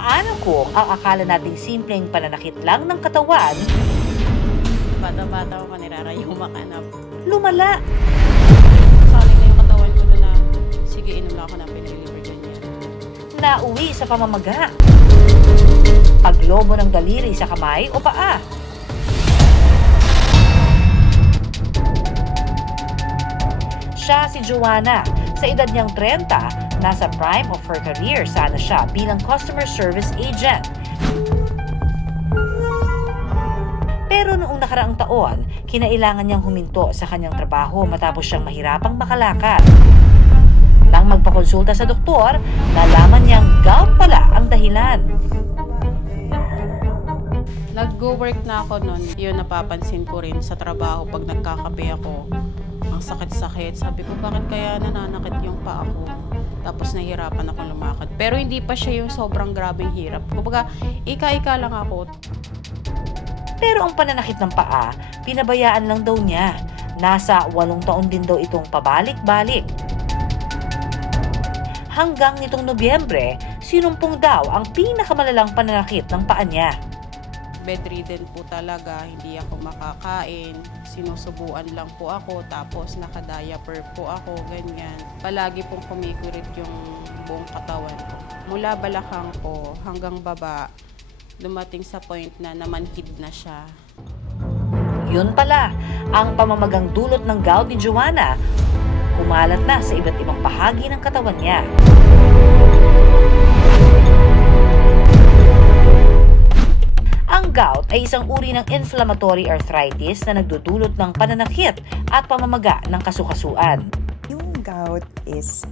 Paano kung ang akala nating simpleng pananakit lang ng katawan, Bata-bata ko nirarayuma ka na. lumala? Saling na yung katawan ko na, sige, inom lang ako ng piniliver ganyan. Nauwi sa pamamaga, paglobo ng daliri sa kamay o paa. Siya si Joanna. Sa edad niyang 30, nasa prime of her career sana siya bilang customer service agent. Pero noong nakaraang taon, kinailangan niyang huminto sa kanyang trabaho matapos siyang mahirapang makalakad. Nang magpakonsulta sa doktor, nalaman niyang gout pala ang dahilan. Nag-go-work na ako noon. Yun napapansin ko rin sa trabaho pag nagkakape ako. Ang sakit-sakit. Sabi ko, bakit kaya nananakit yung paa ko? Tapos nahihirapan akong lumakad. Pero hindi pa siya yung sobrang grabeng hirap. Kumbaga, ika-ika lang ako. Pero ang pananakit ng paa, pinabayaan lang daw niya. Nasa 8 taon din daw itong pabalik-balik. Hanggang nitong Nobyembre, sinumpong daw ang pinakamalalang pananakit ng paa niya. Bedridden po talaga, hindi ako makakain, sinusubuan lang po ako, tapos naka-diaper po ako, ganyan. Palagi pong kumikurit yung buong katawan ko. Mula balakang ko hanggang baba, dumating sa point na namanhid na siya. Yun pala, ang pamamagang dulot ng gout ni Joanna, kumalat na sa iba't ibang bahagi ng katawan niya. Ang gout ay isang uri ng inflammatory arthritis na nagdudulot ng pananakit at pamamaga ng kasukasuan. Yung gout is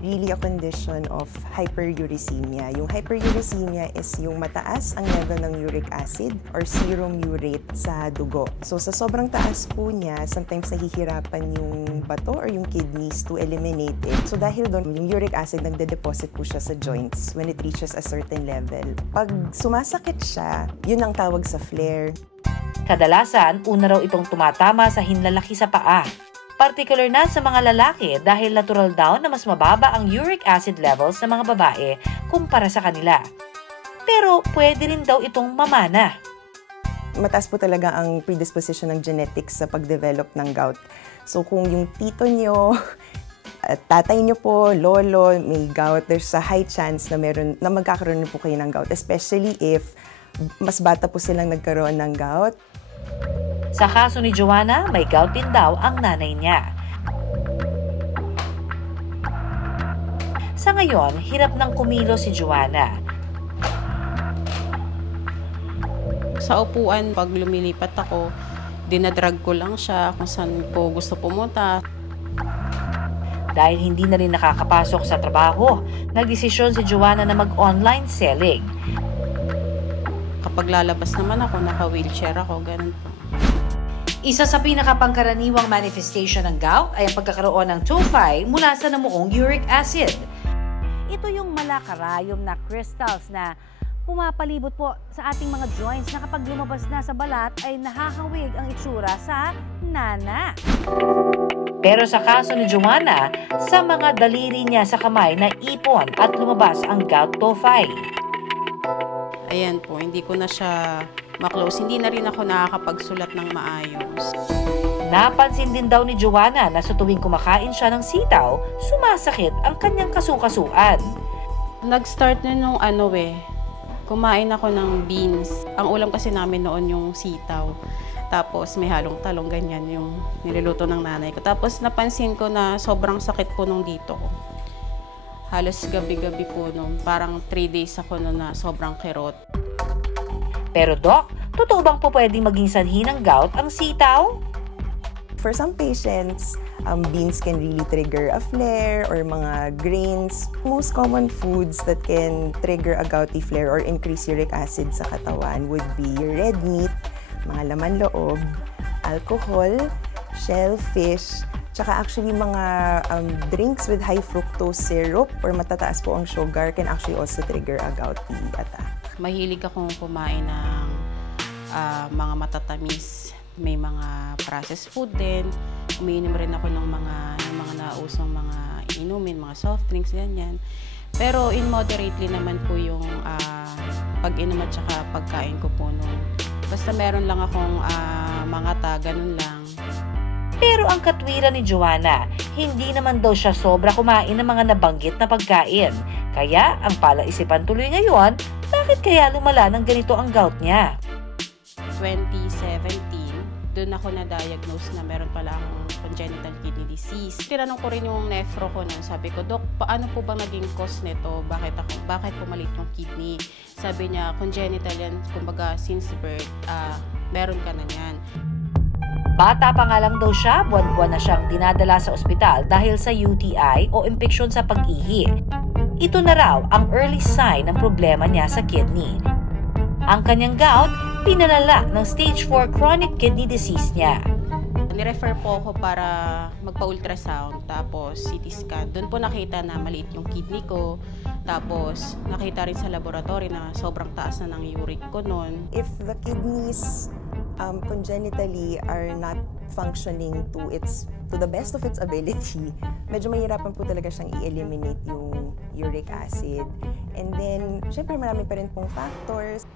really a condition of hyperuricemia. Yung hyperuricemia is yung mataas ang level ng uric acid or serum urate sa dugo. So sa sobrang taas po niya, sometimes nahihirapan yung bato or yung kidneys to eliminate it. So dahil doon, yung uric acid nagde-deposit po siya sa joints when it reaches a certain level. Pag sumasakit siya, yun ang tawag sa flare. Kadalasan, una raw itong tumatama sa hinlalaki sa paa. Partikular na sa mga lalaki dahil natural daw na mas mababa ang uric acid levels ng mga babae kumpara sa kanila. Pero pwede rin daw itong mamana. Mataas po talaga ang predisposition ng genetics sa pag-develop ng gout. So kung yung tito nyo, tatay nyo po, lolo, may gout, there's a high chance na magkakaroon po kayo ng gout. Especially if mas bata po silang nagkaroon ng gout. Sa kaso ni Joanna, may gout din daw ang nanay niya. Sa ngayon, hirap ng kumilos si Joanna. Sa upuan, pag lumilipat ako, dinadrag ko lang siya kung saan po gusto pumunta. Dahil hindi na rin nakakapasok sa trabaho, nagdesisyon si Joanna na mag-online selling. Kapag lalabas naman ako, naka-wheelchair ako, ganun po. Isa sa pinakapangkaraniwang manifestation ng gout ay ang pagkakaroon ng tophi mula sa namuong uric acid. Ito yung malakarayom na crystals na pumapalibot po sa ating mga joints na kapag lumabas na sa balat ay nakakawig ang itsura sa nana. Pero sa kaso ni Joanna, sa mga daliri niya sa kamay na ipon at lumabas ang gout tophi. Ayan po, hindi ko na siya maklose. Hindi na rin ako nakakapagsulat ng maayos. Napansin din daw ni Joanna na sa tuwing kumakain siya ng sitaw, sumasakit ang kanyang kasukasuan. Nag-start na nung kumain ako ng beans. Ang ulam kasi namin noon yung sitaw. Tapos may halong talong, ganyan yung niluluto ng nanay ko. Tapos napansin ko na sobrang sakit po nung dito ko. Halos gabi-gabi po nung parang 3 days ako na sobrang kirot. Pero Doc, totoo bang po pwedeng maging sanhi ng gout ang sitaw? For some patients, beans can really trigger a flare or mga grains. Most common foods that can trigger a gouty flare or increase uric acid sa katawan would be red meat, mga laman loob, alcohol, shellfish, tsaka actually mga drinks with high fructose syrup or matataas po ang sugar can actually also trigger a gouty attack. Mahilig akong kumain ng mga matatamis. May mga processed food din. Umiinom rin ako ng mga nausong mga inumin, mga soft drinks, ganyan. Pero in moderately naman po yung pag-inom at saka pagkain ko po noon. Basta meron lang akong mga ganun lang. Pero ang katwiran ni Joanna, hindi naman daw siya sobra kumain ng mga nabanggit na pagkain. Kaya ang palaisipan tuloy ngayon, bakit kaya lumala ng ganito ang gout niya? 2017, doon ako na-diagnose na meron pala akong congenital kidney disease. Tinanong ko rin yung nephro ko noon. Sabi ko, Dok, paano po ba naging cause nito? Bakit pumalit yung kidney? Sabi niya, congenital yan. Kumbaga, since birth, meron ka na yan. Bata pa nga lang daw siya, buwan-buwan na siyang dinadala sa ospital dahil sa UTI o impeksyon sa pag-ihi. Ito na raw ang early sign ng problema niya sa kidney. Ang kanyang gout, pinalala ng stage 4 chronic kidney disease niya. Ni-refer po ako para magpa-ultrasound, tapos CT scan. Doon po nakita na maliit yung kidney ko. Tapos nakita rin sa laboratory na sobrang taas na ng uric ko noon. If the kidneys congenitally are not functioning to the best of its ability, medyo mahirapan po talaga siyang i-eliminate yung uric acid. And then, syempre marami pa rin pong factors.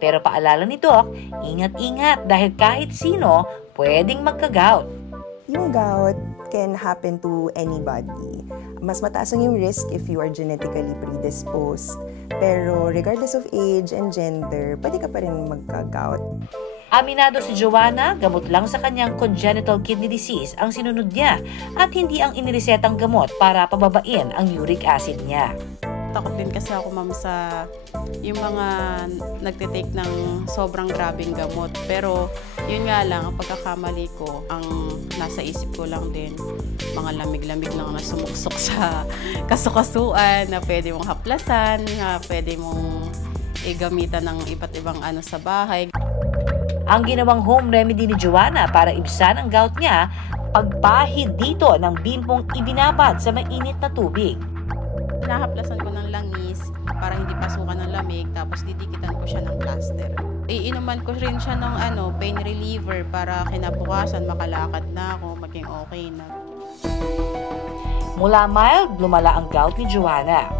Pero paalala ni Doc, ingat-ingat dahil kahit sino pwedeng magka-gout. Yung gout can happen to anybody. Mas mataas ang yung risk if you are genetically predisposed. Pero regardless of age and gender, pwede ka pa rin magka-gout. Aminado si Joanna, gamot lang sa kanyang congenital kidney disease ang sinunod niya at hindi ang iniresetang gamot para pababain ang uric acid niya. Takot din kasi ako, ma'am, sa yung mga nagtitake ng sobrang grabing gamot. Pero yun nga lang, ang pagkakamali ko, ang nasa isip ko lang din, mga lamig-lamig na nasumuksok sa kasukasuan na pwede mong haplasan, na pwede mong gamitan ng iba't ibang sa bahay. Ang ginawang home remedy ni Joanna para ibsan ang gout niya, pagpahid dito ng bimpong ibinabad sa mainit na tubig. Nahaplasan ko ng langis para hindi pasukan ng lamig, tapos didikitan ko siya ng plaster. Iinuman ko rin siya ng pain reliever para kinabukasan makalakad na ako, maging okay na. Mula mild, lumala ang gout ni Joanna.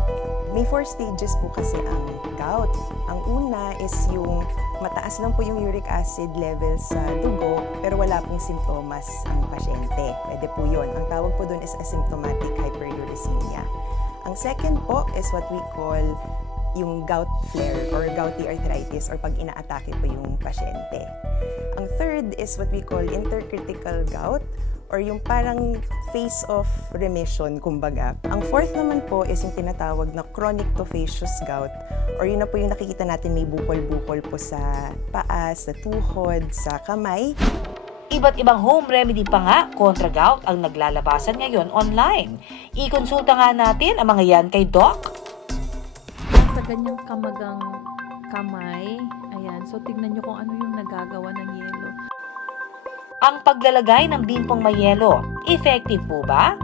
May 4 stages po kasi ang gout. Ang una is yung mataas lang po yung uric acid level sa dugo pero wala pong simptomas ang pasyente. Pwede po yun. Ang tawag po dun is asymptomatic hyperuricemia. Ang second po is what we call yung gout flare or gouty arthritis or pag inaatake po yung pasyente. Ang third is what we call intercritical gout or yung parang phase of remission, kumbaga. Ang fourth naman po is yung tinatawag na chronic tophaceous gout or yun na po yung nakikita natin may bukol-bukol po sa paa, sa tuhod, sa kamay. Iba't ibang home remedy pa nga kontra gout ang naglalabasan ngayon online. Ikonsulta nga natin ang mga yan kay Doc. Sa ganyang kamagang kamay, ayan, so tignan nyo kung ano yung nagagawa ng yelo. Ang paglalagay ng bimpong may yelo, effective po ba?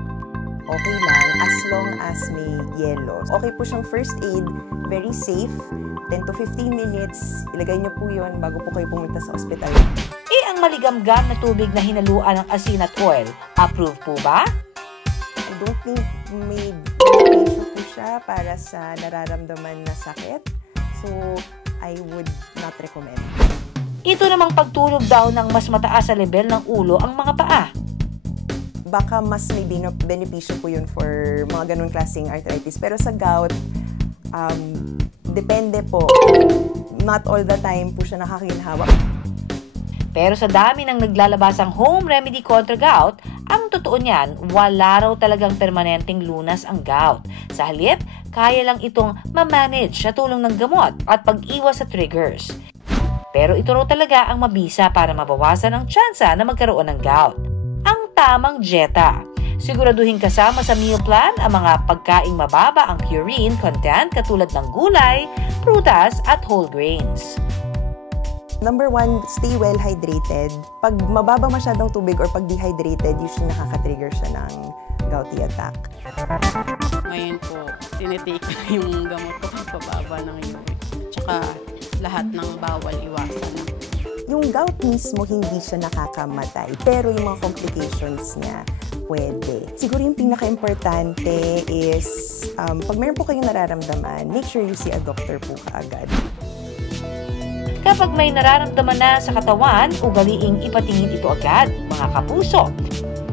Okay lang as long as may yelo. Okay po siyang first aid, very safe. 10 to 15 minutes, ilagay niyo po yun bago po kayo pumunta sa ospital. Ang maligamgam na tubig na hinaluan ng asin at oil, approved po ba? I don't think may beneficial po siya para sa nararamdaman na sakit. So, I would not recommend. Ito namang pagtulog daw ng mas mataas sa level ng ulo ang mga paa. Baka mas may benepisyo po yun for mga ganun klaseng arthritis. Pero sa gout, depende po. Not all the time po siya nakakinhawa. Pero sa dami ng naglalabasang home remedy kontra gout, ang totoo niyan, wala raw talagang permanenteng lunas ang gout. Sa halip, kaya lang itong ma-manage sa tulong ng gamot at pag-iwas sa triggers. Pero ito raw talaga ang mabisa para mabawasan ang tsansa na magkaroon ng gout. Ang tamang dieta. Siguraduhin kasama sa meal plan ang mga pagkaing mababa ang purine content katulad ng gulay, prutas at whole grains. Number 1, stay well hydrated. Pag mababa masyadong tubig or pag dehydrated, usually nakaka-trigger siya ng gouty attack. Ngayon po, tinitake ko yung gamot ko pag pababa ng uric. Tsaka lahat ng bawal iwasan. Yung gout mismo, hindi siya nakakamatay. Pero yung mga complications niya, pwede. Siguro yung pinaka-importante is, pag meron po kayong nararamdaman, make sure you see a doctor po kaagad. Kapag may nararamdaman na sa katawan, ugaliing ipatingin ito agad, mga kapuso.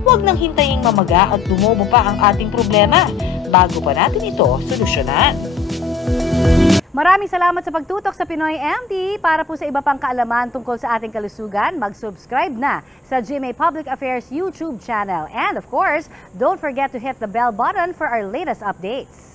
Huwag nang hintaying mamaga at dumobo pa ang ating problema bago pa natin ito solusyonan. Maraming salamat sa pagtutok sa Pinoy MD. Para po sa iba pang kaalaman tungkol sa ating kalusugan, mag-subscribe na sa GMA Public Affairs YouTube channel. And of course, don't forget to hit the bell button for our latest updates.